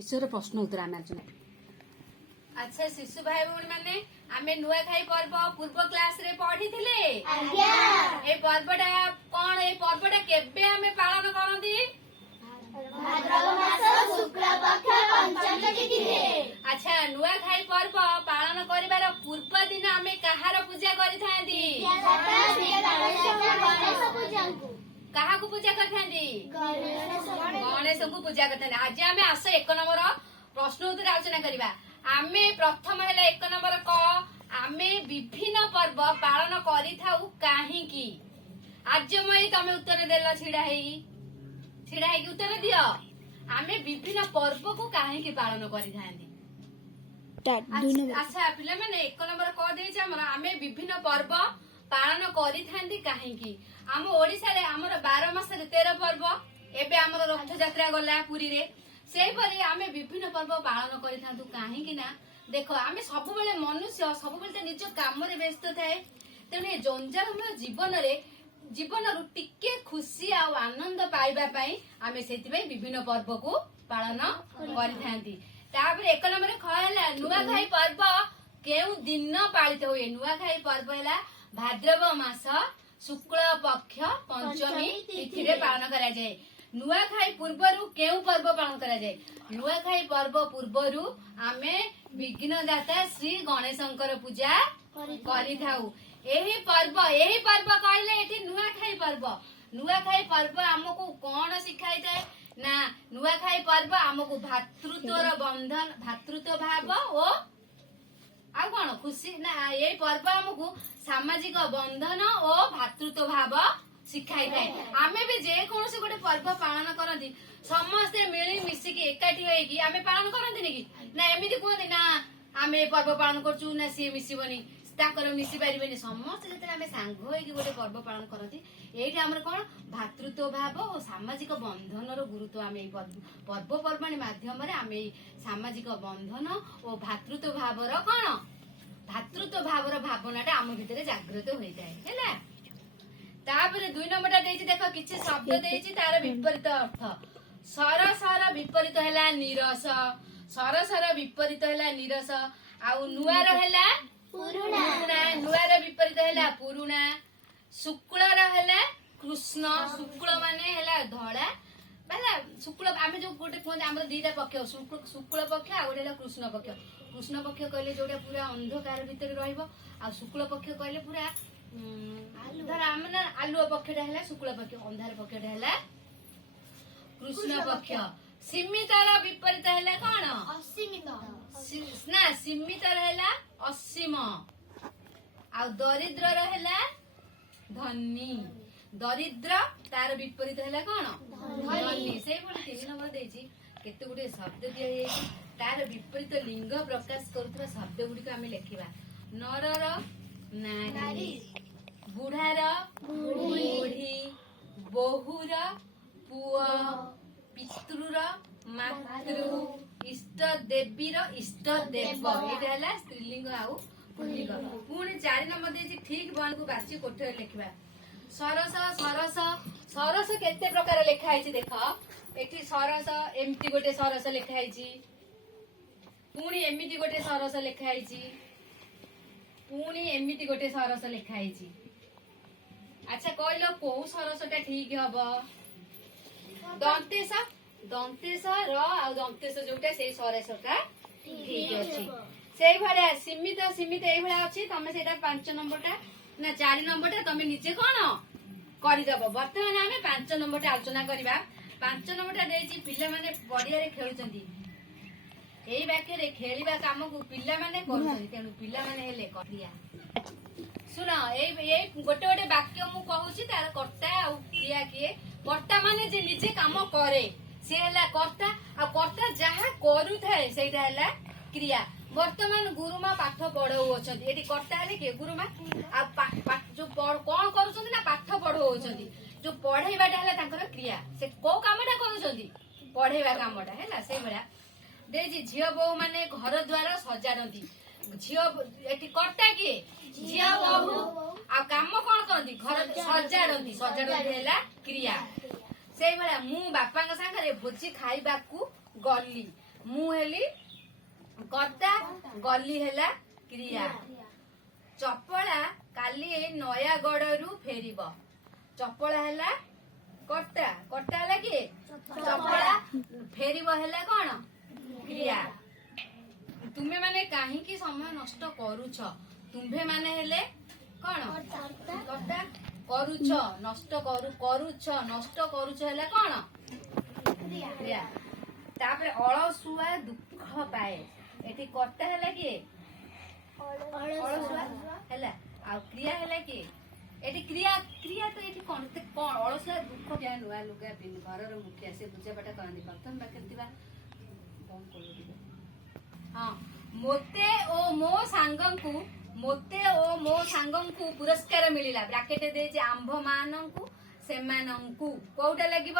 ईश्वर प्रश्न उत्तर आम आलोचना। अच्छा शिशु भाई भौणी माने आमे नुआखाई पर्व पूर्व क्लास रे पढ़ी थिले। ए पर्वटा कोन ए पर्वटा केबे आमे पालन करंदी? भाद्रव मास शुक्ल पक्ष पंचमी तिथिरे। अच्छा नुआखाई पर्व पालन करिवार पूर्व दिन आमे कहार पूजा करिथांदी? कहा को पूजा करथांदी? गणेश को पूजा करथांदी। आज आमे आस एक नंबर प्रश्न उत्तर आलोचना करिबा। आमे प्रथम हेले एक नंबर क आमे विभिन्न पर्व पालन करिथाउ काहे की? आज मई तमे उत्तर देला छिडा हेगी उत्तर दियो। आमे विभिन्न पर्व को काहे की पालन करिथांदी? अच्छा पिला माने एक नंबर क देछ हमर आमे विभिन्न पर्व पालन करिथांदी काहे की? हम ओडिसा रे हमर 12 मास रे 13 पर्व। एबे हमर रथ यात्रा गला पुरी रे सेही परी आमे विभिन्न पर्व पालन करिथांतु काहे की ना? देखो आमे सब बेले मनुष्य सब बेले निज काम रे व्यस्त थाए। तेने जंजालमय जीवन रु टिके खुशी आ आनंद पाइबा पई आमे सेति पई विभिन्न पर्व को पालन करिथांती। तापर एक नंबर खयला नुआखाई पर्व केउ दिन पालित होए? नुआखाई पर्व हैला भाद्रव मास शुक्ल पक्ष पंचमी तिथि रे पालन करा जाए। नुआखाई पूर्वरु केउ पर्व पालन करा जाए? नुआखाई पर्व पूर्वरु आमे विघ्नदाता श्री गणेशंकर पूजा करिथाउ। एही पर्व कहले एठी नुआखाई पर्व हमको कोन सिखाई जाए ना? नुआखाई पर्व हमको भातृत्वर बंधन भातृत्व भाव ओ आ कोन खुशी ना? एही पर्व हमको सामाजिक बंधन ओ भातृत्व भाव शिखाई थाए। आमे भी जे कोनसे गोटे पर्व पालन करंती समस्ते मिली मिसिकी एकाठी होइकी आमे पालन करंती नेकी ना? एमिति कोन ना आमे पर्व पालन करचू ना सी मिसिबनी ताकर मिसी पारिबेनी। समस्त जते आमे सांग होइकी गोटे पर्व पालन करंती एठी हमर कोन भातृत्व भाव ओ सामाजिक बंधनर गुरुत्व आमे पर्व पर्वाणी माध्यम रे आमे सामाजिक बंधन ओ भातृत्व भावर कोन भातृत्व भावर भावनाटा आम भितरे जागृत होई जाय हैला। तापर 2 नंबरटा देछि देखो किछि शब्द देछि तार विपरीत अर्थ। सरसर विपरीत हैला नीरस। सरसर विपरीत हैला नीरस। आउ नुआर हैला पुरुणा। नुआर विपरीत हैला पुरुणा। शुक्लर हैला कृष्ण। शुक्ल माने हैला धळा बाला शुक्ल आमे जो गोटे कोन हमर दीटा पक्ष शुक्ल पक्ष आ गोटे कृष्ण पक्ष। कृष्ण पक्ष कहले जोटा पूरा अंधकार भितर रहइबो आ शुक्ल पक्ष कहले पूरा धर आमना आलुआ पक्षटा हैला शुक्ल पक्ष अंधार पक्षटा हैला कृष्ण पक्ष। सीमितर विपरीत हैला कोन? असीमित ना सीमित हैला असीम आ दरिद्र हैला धनी। दरिद्र तार विपरीत हैला कोन? धनी। सेही बोली 3 नंबर देछि केते गुटे शब्द दिया जायछि तार विपरीत लिंग प्रकाश करूथरा शब्द गुडी को आमे लेखिबा। नरर नारी बुढ़ार बुढ़ी बोहुर पुआ पितृर मातृ इष्ट देवीर इष्ट देव। एटा हला स्त्रीलिंग आउ पुल्लिंग। पुणी 4 नंबर देछि ठीक बन को बाची कोठे लेखिबा। सरस सरस सरस केते प्रकार लेखा आइछि देखो एठी सरस एम्ति गोटे सरस लेखा आइछि पुणी एमिति गोटे सरस लेखा आइछि पुणी एमिति गोटे सरस लेखा आइछि। अच्छा कहलो कोउ सरसटा ठीक हबो? दंतेश दंतेश र आ दंतेश जोटा सेही सरसटा ठीक अछि। सेही भलिया सीमित सीमित एही भलिया अछि। तमे सेटा 5 नंबरटा ना 4 नंबरटा तमे निचे कोन करि दबो। वर्तमान आमे 5 नंबरटा आलोचना करिबा। 5 नंबरटा देछि पिल्ला माने पडिया रे खेलुचंदी। एही बाक्य रे खेलिबा काम को पिल्ला माने करछंदी तेनु पिल्ला माने हेले करिया। सुन ए गोटे गोटे वाक्य मु कहूची तार कर्ता आ क्रिया किए? कर्ता माने जे निजे काम करे से हैला कर्ता आ कर्ता जहा करू थाए सेटा हैला क्रिया। वर्तमान गुरुमा पाठ पढौ अछंती एठी कर्ता हेले के गुरुमा आ जो कोन करूचंती ना पाठ पढौ अछंती जो पढाइबाटा हैला तांकर क्रिया। से को कामटा करूचंती? पढाइबा कामटा हैला। से भला देजी झियो बहु माने घर द्वार सजाडंती। झियो एठी कर्ता किए? झियो बहु आ काम कोन करंती? घर सजाडंती। सजाडंती हैला क्रिया। सेही भला मु बापांग संगे भोजी खाइबाकू गली ମୁଁ ହେଲି କର୍ତ୍ତା, ଗଲି ହେଲା କ୍ରିୟା। ଚପଳା କାଲି ନୟାଗଡରୁ ଫେରିବ। ଚପଳା ହେଲା କର୍ତ୍ତା, କର୍ତ୍ତା ହେଲା କିଏ? ଚପଳା। ଫେରିବ ହେଲା କଣ? କ୍ରିୟା। ତୁମେ ମାନେ କାହିଁକି ସମୟ ନଷ୍ଟ କରୁଛ? ତୁମ୍ଭେ ମାନେ ହେଲେ କଣ? କର୍ତ୍ତା। କରୁଛ, ନଷ୍ଟ କରୁଛ ହେଲା କଣ? କ୍ରିୟା। ତାପରେ ଅଳସୁଆ ଦୁଃଖ ପାଏ। ଏଠି କର୍ତ୍ତା ହେଲା କିଏ? ଅଳସୁଆ ହେଲା। ଆଉ କ୍ରିୟା ହେଲା କିଏ? ଏଠି କ୍ରିୟା ତ ଏଠି କଣ ଅଳସୁଆ ଦୁଃଖ ପାଏ। ନୂଆ ଲୁଗା ପିନ୍ଧି ଘରର ମୁଖିଆ ସେ ପୂଜା ପାଠ କରନ୍ତି। ପ୍ରଥମ ପାଖରେ ଥିବା ହଁ, ମୋତେ ଓ ମୋ ସାଙ୍ଗଙ୍କୁ ପୁରସ୍କାର ମିଳିଲା। ବ୍ରାକେଟ ଦେଇଛି ଆମ୍ଭମାନଙ୍କୁ ସେମାନଙ୍କୁ। କୋଉଟା ଲାଗିବ?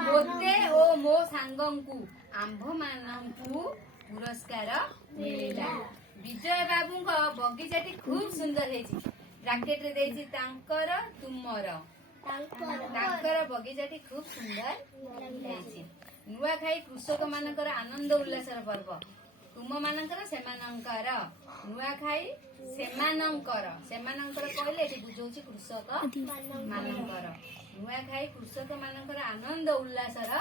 ମୋତେ ଓ ମୋ ସାଙ୍ଗଙ୍କୁ ଆମ୍ଭମାନଙ୍କୁ ପୁରସ୍କାର ମିଳିଲା। ବିଜୟ ବାବୁଙ୍କ ବଗିଚାଟି ଖୁବ ସୁନ୍ଦର ହେଇଛି। ବ୍ରାକେଟରେ ଦେଇଛି ତାଙ୍କର ତୁମର। ତାଙ୍କର ବଗିଚାଟି ଖୁବ ସୁନ୍ଦର ହେଇଛି। ନୂଆଖାଇ କୃଷକ ମାନଙ୍କର ଆନନ୍ଦ ଉଲ୍ଲାସର ପର୍ବ। ତୁମ ମାନଙ୍କର ସେମାନଙ୍କର। ନୂଆଖାଇ ସେମାନଙ୍କର କହିଲେ ଏଠି ବୁଝଉଛି କୃଷକ ମାନଙ୍କର। ନୂଆଖାଇ କୃଷକ ମାନଙ୍କର ଆନନ୍ଦ ଉଲ୍ଲାସର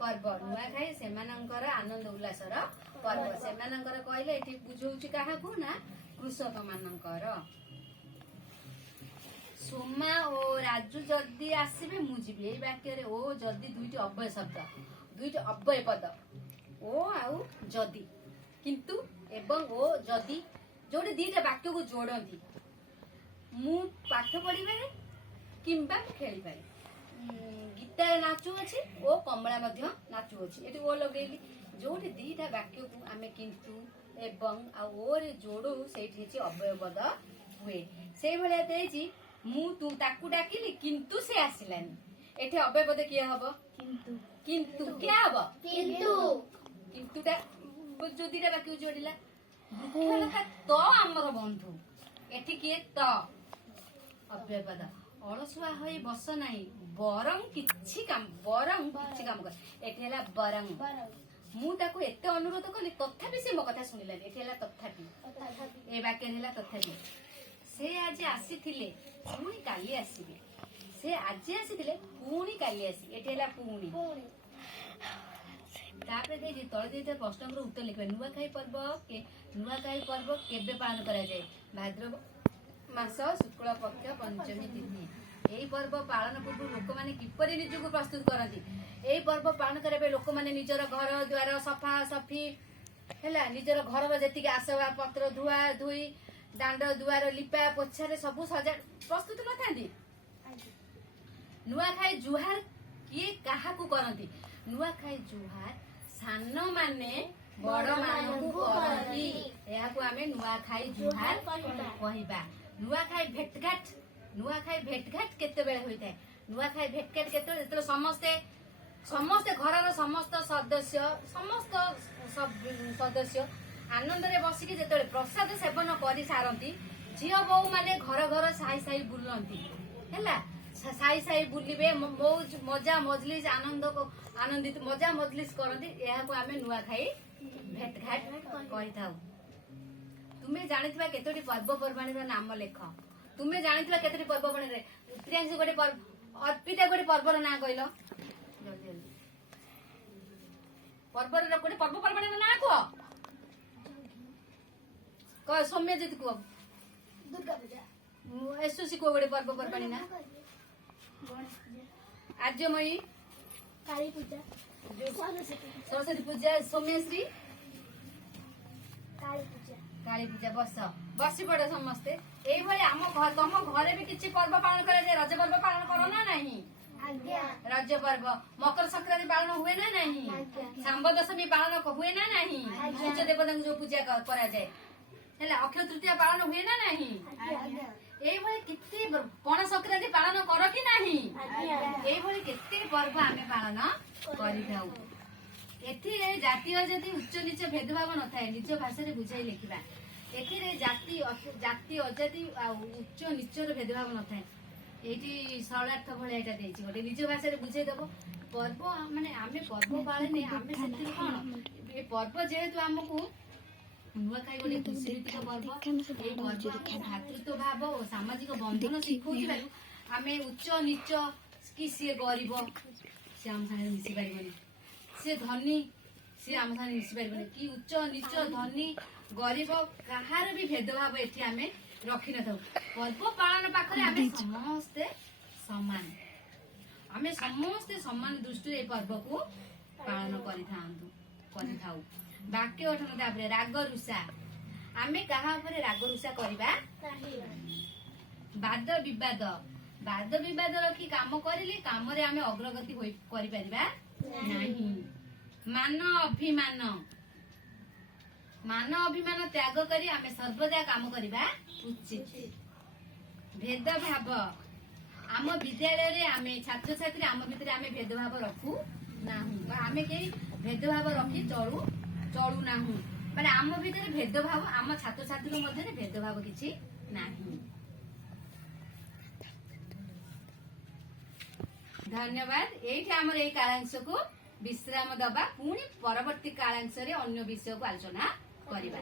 ପର୍ବ। ନୂଆଖାଇ ସେମାନଙ୍କର ଆନନ୍ଦ ଉଲ୍ଲାସର ପର୍ବ। ସେମାନଙ୍କର କହିଲେ ଏଠି ବୁଝଉଛି କାହାକୁ? ନା କୃଷକ ମାନଙ୍କର। ସୋମା ଓ ରାଜୁ ଯଦି ଆସିବେ ମୁଁ ଯିବି। ଏଇ ବାକ୍ୟରେ ଓ ଯଦି ଦୁଇଟି ଅବ୍ୟୟ ଶବ୍ଦ, ଦୁଇଟି ଅବ୍ୟୟ ପଦ। ଓ ଆଉ ଯଦି, କିନ୍ତୁ ଏବଂ ଓ ଯଦି ଯୋଉଠି ଦିଟା ବାକ୍ୟକୁ ଯୋଡନ୍ତି। ମୁଁ ପାଠ ପଢିପାରେ କିମ୍ବା ମୁଁ ଖେଳିପାରେ। ଗୀତା ନାଚୁଅଛି ଓ କମଳା ମଧ୍ୟ ନାଚୁଅଛି। ଏଠି ଓ ଲଗେଇଲି। ଯୋଉଠି ଦିଟା ବାକ୍ୟକୁ ଆମେ କିନ୍ତୁ ଏବଂ ଆଉ ଓରେ ଯୋଡୁ ସେଇଠି ହେଇଛି ଅବ୍ୟୟ ପଦ ହୁଏ। ସେଇଭଳିଆ ଦେଇଛି ମୁଁ ତାକୁ ଡାକିଲି କିନ୍ତୁ ସେ ଆସିଲାନି। ଏଠି ଅବ୍ୟୟ ପଦ କିଏ ହବ? କିନ୍ତୁ କିଏ ହବ? କିନ୍ତୁଟା ଯୋଉ ଦିଟା ବାକ୍ୟକୁ ଯୋଡିଲା। ବୃକ୍ଷଲତା ତ ଆମର ବନ୍ଧୁ। ଏଠି କିଏ? ତ ଅବ୍ୟୟ ପଦ। ଅଳସୁଆ ହୋଇ ବସ ନାହିଁ ବରଂ କିଛି କାମ କର। ଏଠି ହେଲା ବରଂ। ମୁଁ ତାକୁ ଏତେ ଅନୁରୋଧ କଲି ତଥାପି ସେ ମୋ କଥା ଶୁଣିଲାନି। ଏଠି ହେଲା ତଥାପି। ଏ ବାକ୍ୟରେ ହେଲା ତଥାପି। ସେ ଆଜି ଆସିଥିଲେ ପୁଣି କାଲି ଆସିବେ। ସେ ଆଜି ଆସିଥିଲେ ପୁଣି କାଲି ଆସିବେ। ଏଠି ହେଲା ପୁଣି। ତାପରେ ଦେଇଛି ତଳେ ଦେଇଥିବା ପ୍ରଶ୍ନର ଉତ୍ତର ଲେଖିବା। ନୂଆଖାଇ ପର୍ବ କେବେ ପାଳନ କରାଯାଏ? ଭାଦ୍ରବ ମାସ ଶୁକ୍ଳ ପକ୍ଷ ପଞ୍ଚମୀ ତିଥି। ଏହି ପର୍ବ ପାଳନ ପୂର୍ବରୁ ଲୋକମାନେ କିପରି ନିଜକୁ ପ୍ରସ୍ତୁତ କରନ୍ତି? ଏହି ପର୍ବ ପାଳନ କରିବା ପାଇଁ ଲୋକମାନେ ନିଜର ଘର ଦ୍ୱାର ସଫା ସଫି ହେଲା, ନିଜର ଘରର ଯେତିକି ଆସବାବ ପତ୍ର ଧୁଆ ଧୁଇ, ଦାଣ୍ଡ ଦୁଆର ଲିପା ପୋଛାରେ ସବୁ ସଜା ପ୍ରସ୍ତୁତ ନଥାନ୍ତି। ନୂଆଖାଇ ଜୁହାର କିଏ କାହାକୁ କରନ୍ତି? ନୂଆଖାଇ ଜୁହାର ସାନ ମାନେ ବଡ ମାନଙ୍କୁ କରନ୍ତି। ଏହାକୁ ଆମେ ନୂଆଖାଇ ଜୁହାର କହିବା। ନୂଆଖାଇ ଭେଟଘାଟ କେତେବେଳେ ହୋଇଥାଏ? ନୂଆଖାଇ ଭେଟଘାଟ କେତେବେଳେ? ଯେତେବେଳେ ସମସ୍ତେ ଘରର ସମସ୍ତ ସଦସ୍ୟ ଆନନ୍ଦରେ ବସିକି ଯେତେବେଳେ ପ୍ରସାଦ ସେବନ କରି ସାରନ୍ତି। ଝିଅ ବୋଉ ମାନେ ଘର ଘର ସାହି ବୁଲନ୍ତି ହେଲା। ସାହି ବୁଲିବେ, ମଜା ମଜଲିସ ଆନନ୍ଦିତ ମଜା ମଜଲିସ କରନ୍ତି। ଏହାକୁ ଆମେ ନୂଆଖାଇ ଭେଟଘାଟ କହିଥାଉ। ତୁମେ ଜାଣିଥିବା କେତୋଟି ପର୍ବପର୍ବାଣୀର ନାମ ଲେଖ। ତୁମେ ଜାଣିଥିବା କେତୋଟି ପର୍ବପର୍ବାଣୀରେ ପ୍ରିୟାଂଶୁ ଗୋଟେ ଅର୍ପିତା ଗୋଟେ ପର୍ବର ନାଁ କହିଲ। ଗୋଟେ ପର୍ବପର୍ବାଣୀର ନାଁ କୁହ। ସୌମ୍ୟଜିତ କୁହ। ଦୁର୍ଗା ପୂଜା। ଏସୁସି କୁହ ଗୋଟେ ପର୍ବପର୍ବାଣୀ ନା। ଆର୍ଯ୍ୟମୟୀ। କାଳୀ ପୂଜା। ସରସ୍ୱତୀ ପୂଜା। ସୌମ୍ୟଶ୍ରୀ। କାଳୀ ପୂଜା। ବସି ପଡ ସମସ୍ତେ। ଏଇଭଳି ତମ ଘରେ ବି କିଛି ପର୍ବ ପାଳନ କରାଯାଏ। ରଜ ପର୍ବ ପାଳନ କର ନା ନାହିଁ? ରଜ ପର୍ବ। ମକର ସଂକ୍ରାନ୍ତି ପାଳନ ହୁଏ ନା ନାହିଁ? ଶାମ୍ବ ଦଶମୀ ପାଳନ ହୁଏ ନା ନାହିଁ? ସୂର୍ଯ୍ୟ ଦେବତାଙ୍କୁ ଯୋଉ ପୂଜା କରାଯାଏ ହେଲା। ଅକ୍ଷୟ ତୃତୀୟା ପାଳନ ହୁଏ ନା ନାହିଁ? এইভাবে কেতে পଣା ସଂକ୍ରାନ୍ତି ପାଳନ କର କି ନାହିଁ? এইଭଳି କେତେ ପର୍ବ ଆମେ ପାଳନ କରିଥାଉ। ଏଥିରେ ଜାତି ଅଜାତି ଉଚ୍ଚ ନିଚ ଭେଦଭାବ ନଥାଏ। ନିଜ ଭାଷାରେ ବୁଝାଇ ଲେଖିବା। ଏଥିରେ ଜାତି ଅଜାତି ଆଉ ଉଚ୍ଚ ନିଚର ଭେଦଭାବ ନଥାଏ। ଏଇଠି ସରଳାର୍ଥ ଭଳିଆ ଏଇଟା ଦେଇଛି। ଗୋଟେ ନିଜ ଭାଷାରେ ବୁଝେଇ ଦବ। ପର୍ବ ମାନେ ଆମେ ପର୍ବ ପାଳନେ ଆମେ ସେଥିରୁ କଣ ଏ ପର୍ବ ଯେହେତୁ ଆମକୁ ନୂଆଖାଇ ଗୋଟେ ଖୁସି ଭିତ୍ତିକ ପର୍ବ, ଏଇ ପର୍ବ ଆମକୁ ଭାତୃତ୍ୱ ଭାବ ଓ ସାମାଜିକ ବନ୍ଧନ ଶିଖଉଥିବାରୁ ଆମେ ଉଚ୍ଚ ନିଚ କି ସିଏ ଗରିବ ସିଏ ଆମ ସାଙ୍ଗରେ ମିଶି ପାରିବନି, ସିଏ ଧନୀ ସିଏ ଆମ ସାଙ୍ଗରେ ମିଶି ପାରିବନି, କି ଉଚ୍ଚ ନିଚ ଧନୀ ଗରିବ କାହାର ବି ଭେଦଭାବ ଏଠି ଆମେ ରଖିନଥାଉ। ପର୍ବ ପାଳନ ପାଖରେ ଆମେ ସମସ୍ତେ ସମାନ, ଆମେ ସମସ୍ତେ ସମାନ ଦୃଷ୍ଟିରେ ଏଇ ପର୍ବକୁ ପାଳନ କରିଥାଉ। ବାକ୍ୟ ଗଠନ ତାପରେ ରାଗ ରୁଷା, ଆମେ କାହା ଉପରେ ରାଗ ରୁଷା କରିବା ନାହିଁ। ବାଦ ବିବାଦ ରଖି କାମ କରିଲେ କାମରେ ଆମେ ଅଗ୍ରଗତି କରିପାରିବା ନାହିଁ। ମାନ ଅଭିମାନ ତ୍ୟାଗ କରି ଆମେ ସର୍ବଦା କାମ କରିବା ଉଚିତ। ଭେଦଭାବ, ଆମ ବିଦ୍ୟାଳୟରେ ଆମେ ଛାତ୍ରଛାତ୍ରୀ ଆମ ଭିତରେ ଆମେ ଭେଦଭାବ ରଖୁ ନାହୁଁ ବା ଆମେ କେହି ଭେଦଭାବ ରଖି ଚଳୁ ନାହୁଁ, ମାନେ ଆମ ଭିତରେ ଭେଦଭାବ, ଆମ ଛାତ୍ରଛାତ୍ରୀଙ୍କ ମଧ୍ୟରେ ଭେଦଭାବ କିଛି ନାହିଁ। ଧନ୍ୟବାଦ। ଏଇଠି ଆମର ଏଇ କାଳାଂଶକୁ ବିଶ୍ରାମ ଦବା, ପୁଣି ପରବର୍ତ୍ତୀ କାଳାଂଶରେ ଅନ୍ୟ ବିଷୟକୁ ଆଲୋଚନା କରିବା।